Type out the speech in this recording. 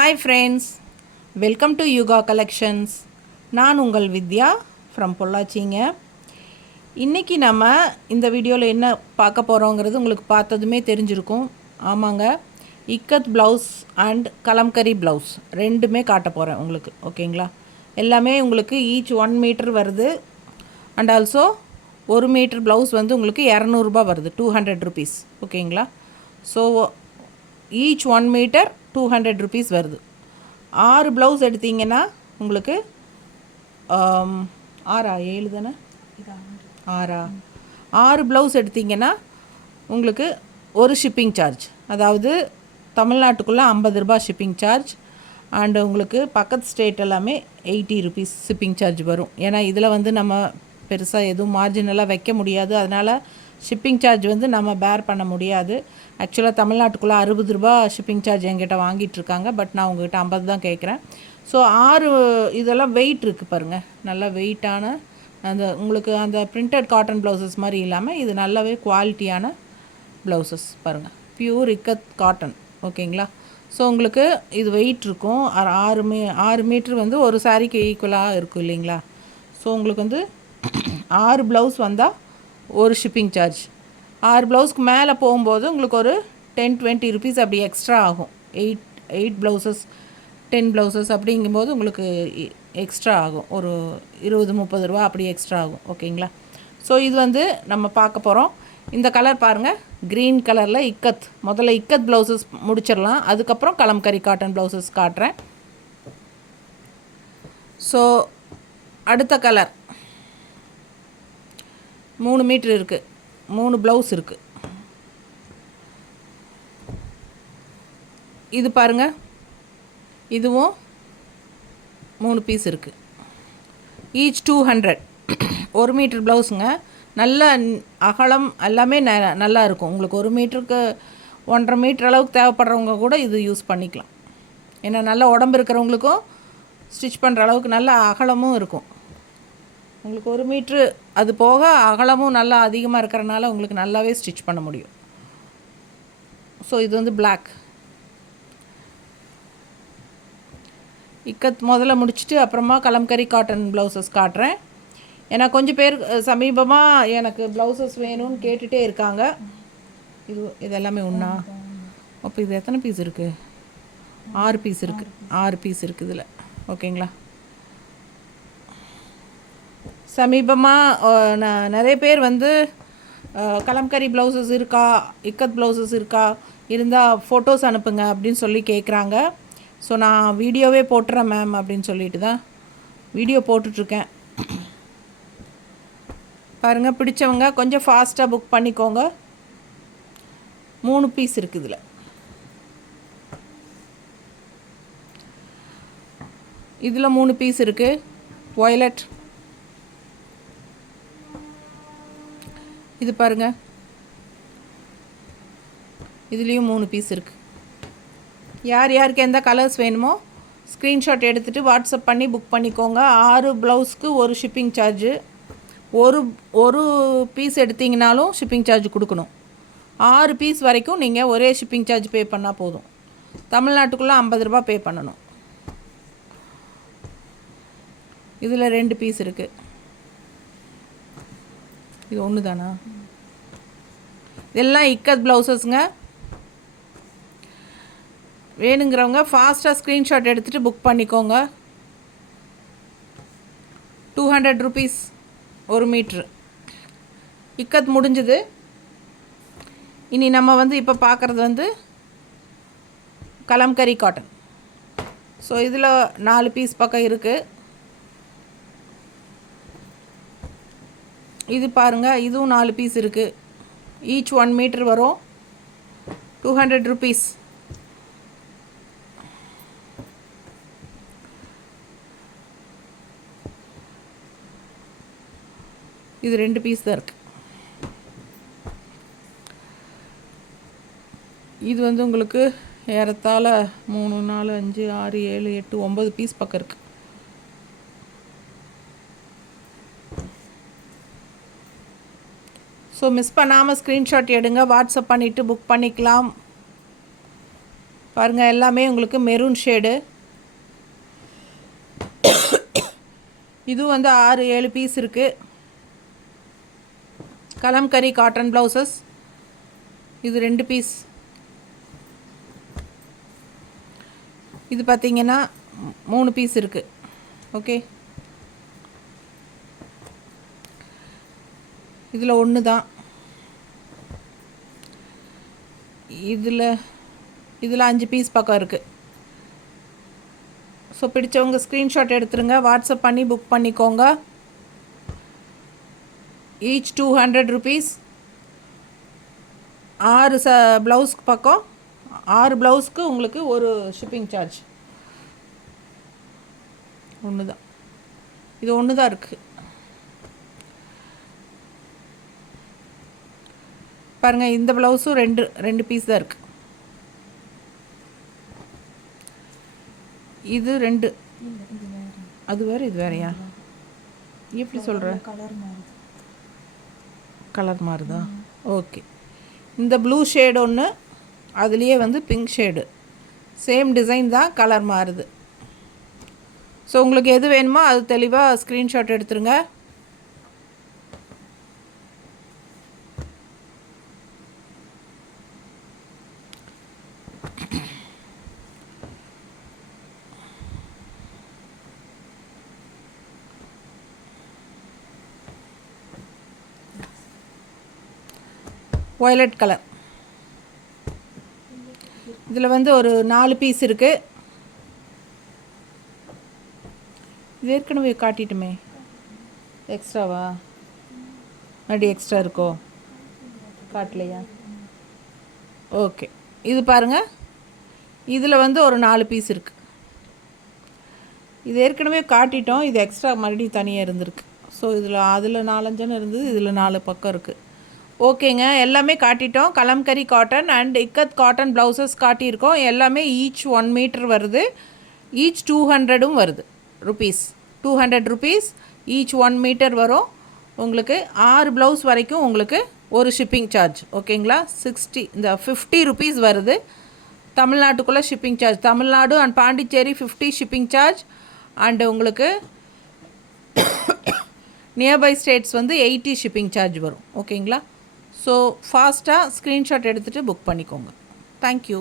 Hi friends, welcome to Yuga Collections. நான் உங்கள் வித்யா from பொள்ளாச்சிங்க. இன்றைக்கி நம்ம இந்த வீடியோவில் என்ன பார்க்க போகிறோங்கிறது உங்களுக்கு பார்த்ததுமே தெரிஞ்சிருக்கும். ஆமாங்க, ikat blouse and kalamkari blouse ரெண்டுமே காட்ட போகிறேன் உங்களுக்கு. ஓகேங்களா? எல்லாமே உங்களுக்கு ஈச் 1 மீட்டர் வருது. அண்ட் ஆல்சோ 1 மீட்டர் ப்ளவுஸ் வந்து உங்களுக்கு 200 வருது, 200 ருபீஸ். ஓகேங்களா? ஸோ ஈச் 1 மீட்டர் 200 ருபீஸ் வருது. 6 ப்ளவுஸ் எடுத்திங்கன்னா உங்களுக்கு 7 தானே, 6 ப்ளவுஸ் எடுத்திங்கன்னா உங்களுக்கு ஒரு ஷிப்பிங் சார்ஜ், அதாவது தமிழ்நாட்டுக்குள்ளே 50 ரூபா ஷிப்பிங் சார்ஜ். அண்டு உங்களுக்கு பக்கத்து ஸ்டேட் எல்லாமே 80 ருபீஸ் ஷிப்பிங் சார்ஜ் வரும். ஏன்னா இதில் வந்து நம்ம பெருசாக எதுவும் மார்ஜினெல்லாம் வைக்க முடியாது. அதனால் ஷிப்பிங் சார்ஜ் வந்து நம்ம பேர் பண்ண முடியாது. ஆக்சுவலாக தமிழ்நாட்டுக்குள்ளே 60 ரூபா ஷிப்பிங் சார்ஜ் என்கிட்ட வாங்கிட்டுருக்காங்க. பட் நான் உங்கள்கிட்ட 50 தான் கேட்குறேன். ஸோ 6 இதெல்லாம் வெயிட் இருக்குது பாருங்கள், நல்லா வெயிட்டான அந்த உங்களுக்கு அந்த பிரிண்டட் காட்டன் ப்ளவுசஸ் மாதிரி இல்லாமல் இது நல்லாவே குவாலிட்டியான ப்ளவுசஸ் பாருங்கள், பியூர் இக்கத் காட்டன். ஓகேங்களா? ஸோ உங்களுக்கு இது வெயிட் இருக்கும். 6 மீட்ரு வந்து ஒரு சாரீக்கு ஈக்குவலாக இருக்கும் இல்லைங்களா? ஸோ உங்களுக்கு வந்து 6 ப்ளவுஸ் வந்தால் ஒரு ஷிப்பிங் சார்ஜ். 6 ப்ளவுஸ்க்கு மேலே போகும்போது உங்களுக்கு ஒரு 10-20 ருபீஸ் அப்படி எக்ஸ்ட்ரா ஆகும். 8 ப்ளவுசஸ் 10 ப்ளவுசஸ் அப்படிங்கும்போது உங்களுக்கு எக்ஸ்ட்ரா ஆகும். ஒரு 20-30 ரூபா அப்படி எக்ஸ்ட்ரா ஆகும். ஓகேங்களா? ஸோ இது வந்து நம்ம பார்க்க போகிறோம். இந்த கலர் பாருங்கள், க்ரீன் கலரில் இக்கத். முதல்ல இக்கத் ப்ளவுசஸ் முடிச்சிடலாம், அதுக்கப்புறம் கலம்கரி காட்டன் ப்ளவுசஸ் காட்டுறேன். ஸோ அடுத்த கலர் 3 மீட்ரு இருக்குது, 3 ப்ளவுஸ் இருக்குது. இது பாருங்கள், இதுவும் 3 பீஸ் இருக்குது. ஈச் 200. 1 மீட்டர் ப்ளவுஸுங்க. நல்ல அகலம் எல்லாமே நல்லா இருக்கும். உங்களுக்கு 1 மீட்டருக்கு 1.5 மீட்டர் அளவுக்கு தேவைப்படுறவங்க கூட இது யூஸ் பண்ணிக்கலாம். ஏன்னா நல்ல உடம்பு இருக்கிறவங்களுக்கும் ஸ்டிச் பண்ணுற அளவுக்கு நல்ல அகலமும் இருக்கும். உங்களுக்கு 1 மீட்ரு அது போக அகலமும் நல்லா அதிகமாக இருக்கிறனால உங்களுக்கு நல்லாவே ஸ்டிச் பண்ண முடியும். ஸோ இது வந்து பிளாக் இக்கத் முதல்ல முடிச்சுட்டு அப்புறமா கலம்கரி காட்டன் ப்ளவுசஸ் காட்டுறேன். ஏன்னா கொஞ்சம் பேர் சமீபமாக எனக்கு ப்ளவுசஸ் வேணும்னு கேட்டுகிட்டே இருக்காங்க. இது எல்லாமே ஒன்றா? அப்போ இது எத்தனை பீஸ் இருக்குது? 6 பீஸ் இருக்குது. 6 பீஸ் இருக்குது இதில். ஓகேங்களா? சமீபமாக நிறைய பேர் வந்து கலம்கரி ப்ளவுசஸ் இருக்கா, இக்கத் ப்ளவுசஸ் இருக்கா, இருந்தால் ஃபோட்டோஸ் அனுப்புங்க அப்படின்னு சொல்லி கேட்குறாங்க. ஸோ நான் வீடியோவே போட்டுறேன் மேம் அப்படின்னு சொல்லிட்டு தான் வீடியோ போட்டுட்ருக்கேன். பாருங்கள், பிடிச்சவங்க கொஞ்சம் ஃபாஸ்ட்டாக புக் பண்ணிக்கோங்க. 3 பீஸ் இருக்குது இதில். இதில் 3 பீஸ் இருக்குது. வயலட், இது பாருங்கள், இதுலேயும் 3 பீஸ் இருக்குது. யார் யாருக்கு எந்த கலர்ஸ் வேணுமோ ஸ்க்ரீன்ஷாட் எடுத்துகிட்டு வாட்ஸ்அப் பண்ணி புக் பண்ணிக்கோங்க. 6 ப்ளவுஸ்க்கு ஒரு ஷிப்பிங் சார்ஜு. ஒரு பீஸ் எடுத்திங்கனாலும் ஷிப்பிங் சார்ஜ் கொடுக்கணும். 6 பீஸ் வரைக்கும் நீங்கள் ஒரே ஷிப்பிங் சார்ஜ் பே பண்ணால் போதும். தமிழ்நாட்டுக்குள்ளே 50 ரூபா பே பண்ணணும். இதில் 2 பீஸ் இருக்குது. இது ஒன்று தானா? இதெல்லாம் இக்கத் ப்ளவுசஸ்ங்க. வேணுங்கிறவங்க ஃபாஸ்ட்டாக ஸ்க்ரீன்ஷாட் எடுத்துகிட்டு புக் பண்ணிக்கோங்க. 200 ருபீஸ் 1 மீட்ரு. இக்கத் முடிஞ்சது. இனி நம்ம வந்து இப்போ பார்க்குறது வந்து கலம்கரி காட்டன். ஸோ இதில் 4 பீஸ் பக்கம் இருக்குது. இது பாருங்கள், இதுவும் 4 பீஸ் இருக்குது. ஈச் 1 மீட்ரு வரும். 200 ருபீஸ். இது 2 பீஸ் தான் இருக்குது. இது வந்து உங்களுக்கு ஏறத்தாழ 3, 4, 5, 6, 7, 8, 9 பீஸ் பக்கம் இருக்குது. ஸோ மிஸ் பண்ணாமல் ஸ்க்ரீன்ஷாட் எடுங்க, வாட்ஸ்அப் பண்ணிவிட்டு புக் பண்ணிக்கலாம். பாருங்கள், எல்லாமே உங்களுக்கு மெரூன் ஷேடு. இது வந்து 6-7 பீஸ் இருக்குது. Kalamkari cotton blouses. இது 2 பீஸ். இது பார்த்திங்கன்னா 3 பீஸ் இருக்குது. ஓகே, இதில் ஒன்று தான். இதில் 5 பீஸ் பக்கம் இருக்குது. ஸோ பிடிச்சவங்க ஸ்க்ரீன்ஷாட் எடுத்துருங்க, வாட்ஸ்அப் பண்ணி புக் பண்ணிக்கோங்க. Each 200 rupees. 6 ப்ளவுஸ்க்கு பக்கம் 6 ப்ளவுஸ்க்கு உங்களுக்கு ஒரு ஷிப்பிங் சார்ஜ். ஒன்று தான், இது ஒன்று தான் இருக்குது. பாருங்கள், இந்த ப்ளவுஸும் ரெண்டு பீஸ் தான் இருக்குது. இது 2. அது வேறு, இது வேறையா? எப்படி சொல்கிற? கலர் மாறுதா? ஓகே. இந்த ப்ளூ ஷேடு ஒன்று, அதுலேயே வந்து பிங்க் ஷேடு, சேம் டிசைன் தான், கலர் மாறுது. ஸோ உங்களுக்கு எது வேணுமோ அது தெளிவாக ஸ்க்ரீன்ஷாட் எடுத்துருங்க. Violet colour. இதில் வந்து ஒரு 4 பீஸ் இருக்குது. இது ஏற்கனவே காட்டிட்டுமே. எக்ஸ்ட்ராவா? மறுபடியும் எக்ஸ்ட்ரா இருக்கோ? காட்டலையா? ஓகே, இது பாருங்கள், இதில் வந்து ஒரு 4 பீஸ் இருக்குது. இது ஏற்கனவே காட்டிட்டோம், இது எக்ஸ்ட்ரா மறுபடியும் தனியாக இருந்திருக்கு. ஸோ அதில் 4-5 இருந்தது, இதில் 4 பக்கம் இருக்குது. ஓகேங்க, எல்லாமே காட்டிட்டோம். Kalamkari cotton and ikat cotton blouses காட்டியிருக்கோம். எல்லாமே ஈச் 1 மீட்டர் வருது. ஈச் 200 வருது ருபீஸ். 200 rupees ஈச் 1 மீட்டர் வரும். உங்களுக்கு 6 ப்ளவுஸ் வரைக்கும் உங்களுக்கு ஒரு ஷிப்பிங் சார்ஜ். ஓகேங்களா? 50 rupees வருது தமிழ்நாட்டுக்குள்ளே shipping charge. Tamil Nadu and Pondicherry 50 shipping charge. And உங்களுக்கு நியர்பை ஸ்டேட்ஸ் வந்து 80 ஷிப்பிங் சார்ஜ் வரும். ஓகேங்களா? ஸோ ஃபாஸ்ட்டாக ஸ்க்ரீன்ஷாட் எடுத்துகிட்டு புக் பண்ணிக்கோங்க. தேங்க்யூ.